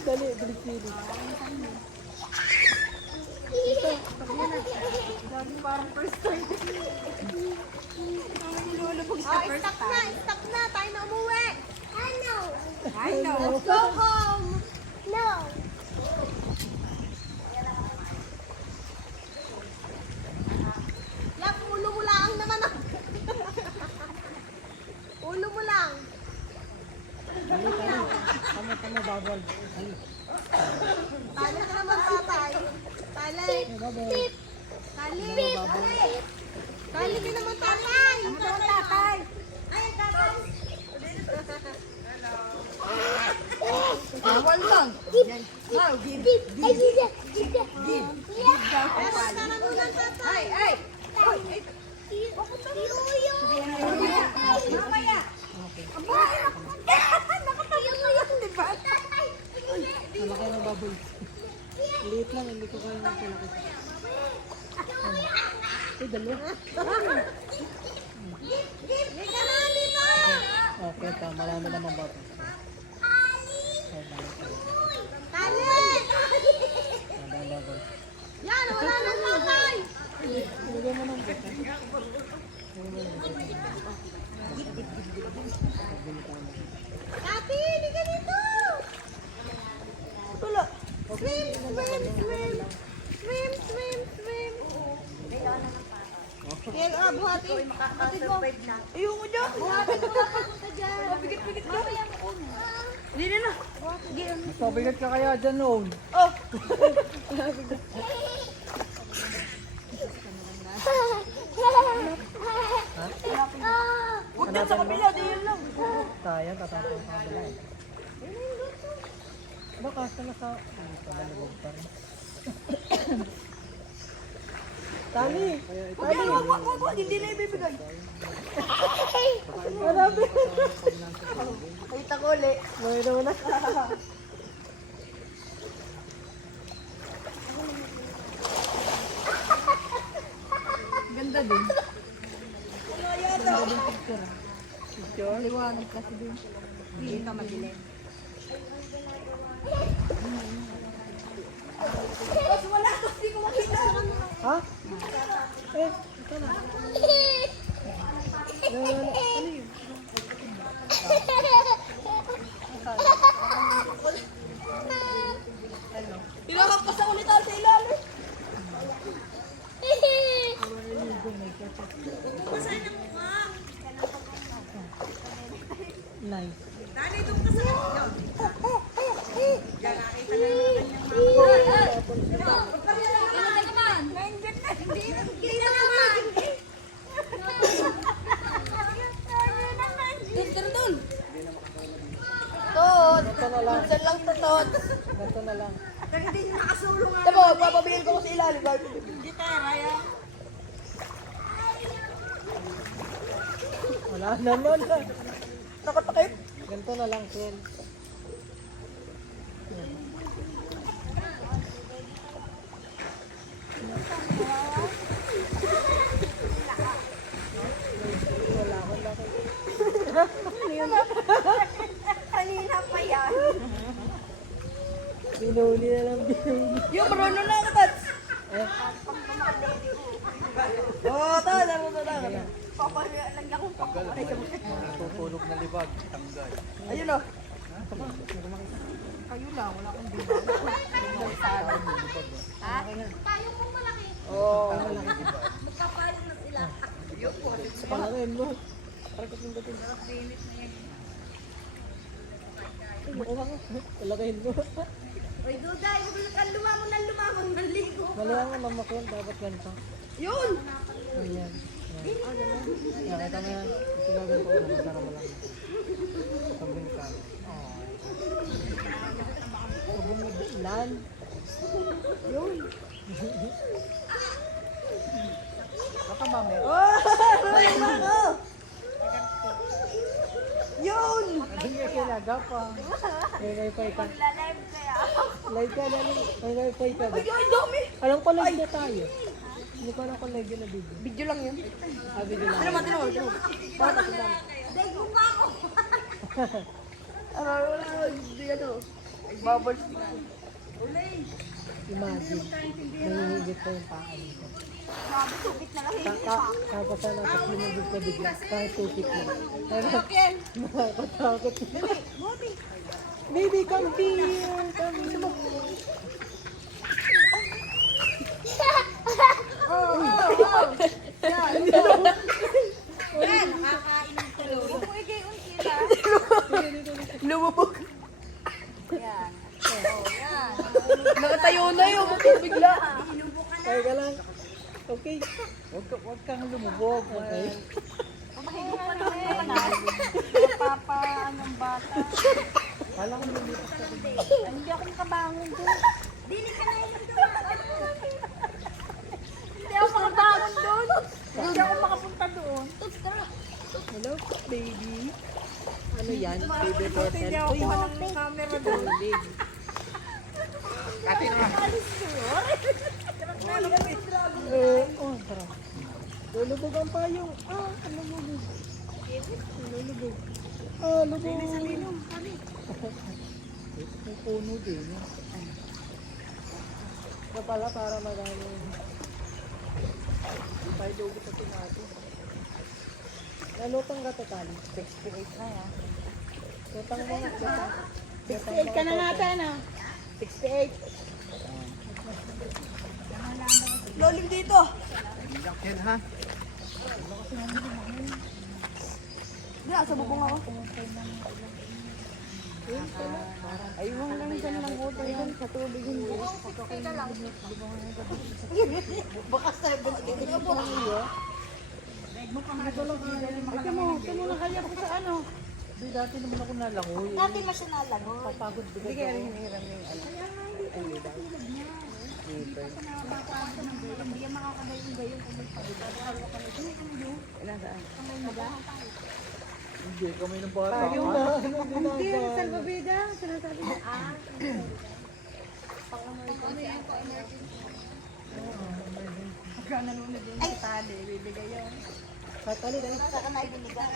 Dali, bilis. Parang first time. Nilulubog sa first time. Stop na. Tayo na umuwi. I know. Let's go home. No. Lap, ulo mo lang naman. Ulo mo lang. Tama, bawal. Tali ka naman, tatay. Tali. Tali. Tali ka naman, tatay. Ano daw ang tatay? Ay, tatay. Bawal lang. Yan. Wow, give. Give daw ang Meron pal. ka na muna, tatay. Ay! Mamaya! Abay! Nakatayo mo yan, di ba? Malaki ng baboy. Liit lang, hindi ko kaya ng palaki. Dalawa. Hindi ka na, dito. Okay, marami naman baboy. Tali. Marami baboy. Yan, wala na, tatay. Ilagay mo ng buka. Tati, hindi ka dito. Tulog. Swim. Yan, buhati. Makaka-survive na. Ayoko dyan. Buhati mo na papunta dyan. Mabigit-bigit ka. Hindi na. Mas mabigat ka kaya dyan noon. Oh! Huwag dyan sa kabila. Di yun lang. Tayo, tatapos sa kabila. Baka sana sa... Kabalubog pa rin. Tali! Huwag yan. Huwag. Hindi na ibibigay. Marami! Ay, takuli. Mayroon mo na. Ganda din. Wala yata. Picture? Liwanag kasi din. Hindi ka madilim. Mas wala kasi ko makita. Ha? Ito na. Wala. Ano yun? Hinahampas ako ulit sa ilalim. Nice. Nanay, doon ka sa yun. Diyan nakita na yung kanyang mga. Hindi na naman. Dun. Tot. Ito na lang. Dun lang to, Tot. Ito na lang. Hindi niyo nakasulong nga. Tama, papabigyan ko sa ilalim. Gitara, yan. Wala naman. Nakatakip. Ganito na lang, Ken. Wala akong laki. Kanina pa yan. Binuli na lang, binuli. Yung marunong na ka, Tots. Eh, Oo, Tots. Ano. Papalagyan ko pa. tutulog na libag. Tanggal. Ayun o. Kayo lang, wala akong diba. Tayo mong malaki. Oo. Magkapalit na sila. Pangarin mo. Parang yung dating. Mukha ko. Talagayin mo. Uy, Duday, huwag kang lumamon, naligo. Maluha nga mamakyan. Dapat ganito. Yun. Ayan. Yan, kita mo yan. Ito gagawin ko. Masarap mo lang. Sabihin ka. Sabon mo ilan? Yun. Baka mami. Oh! Yun! Hindi ka kinagapa. Ngay-ngay ka. Live kaya. Live ka, lali. Ngay-ngay ka. Ay, ay, dami! Alam ko live na tayo. Hindi ko alam kung live na video. Video lang yun. Video lang. Tinaman. Para sa Dego pa ako. hindi ano. Bubbles. Imagine, nangihigit pa yung paa dito. Sabi, tupit na lang. Tapos ano, tapos lumubog ka bigla. Kahit tupit mo. Pero, nakakatakot. Baby, come here. Come here. Yan, nakakain ng tuloy. Kung igayon sila. Lumubog. Yan. Yan. Nakatayo na yun. Bigla. Kaya ka lang. Okay. Huwag kang lumubog. Okay. Pamahilig pa naman. Papa, anong bata. Kala ko lumubog ka. Ay, hindi ako makabangon doon. Dili ka na yung Hindi ako makabangon doon. Hindi ako makapunta doon. Hello, baby. Ano yan? Baby turtle? Hindi ako Uy, kuha ng camera doon. big. Oh, tara. Lulubog ang payong. Ano lulubog? Lulubog. Lubog. May puno din. Ito pala para magano. Tayo lubog sa natin. Nalutang ka total? 68 na yan. Lutang mo nga. 68 ka na natin ah. 68. Lolim dito. Yan ha? Hindi, sa bubong ako. Ayun lang dyan lang uto yan. Sa tubig hindi. Baka 70. Ito mo na kaya ko sa ano. Hindi, dati naman ako nalangoy. Dati na siya nalago. Papagod bigat Hindi kaya ako. hinihiram yung ano. Hindi yan makakagayon-gayon kung magpagod. Ilan saan? Hindi, kami ng bata. Hindi, salvavida. Sinasabi niya. Pagka nalunod yung tali, bibigay yan. Katali dahil Saka na ibinigay.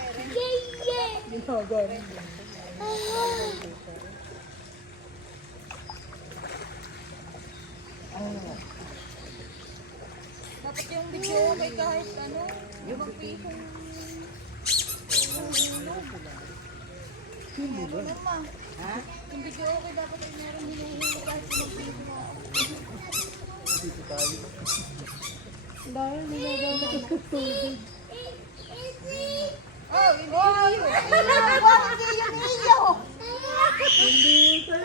ginagawa rin. Dapat yung video okay kahit ano. Yung pisong Ha? yung video okay dapat ay meron hinuhuli kahit magpisong. Dahil nilagawa ko sa tubig. Oh, hindi. Oh, hindi yung iyo. Hindi, sir.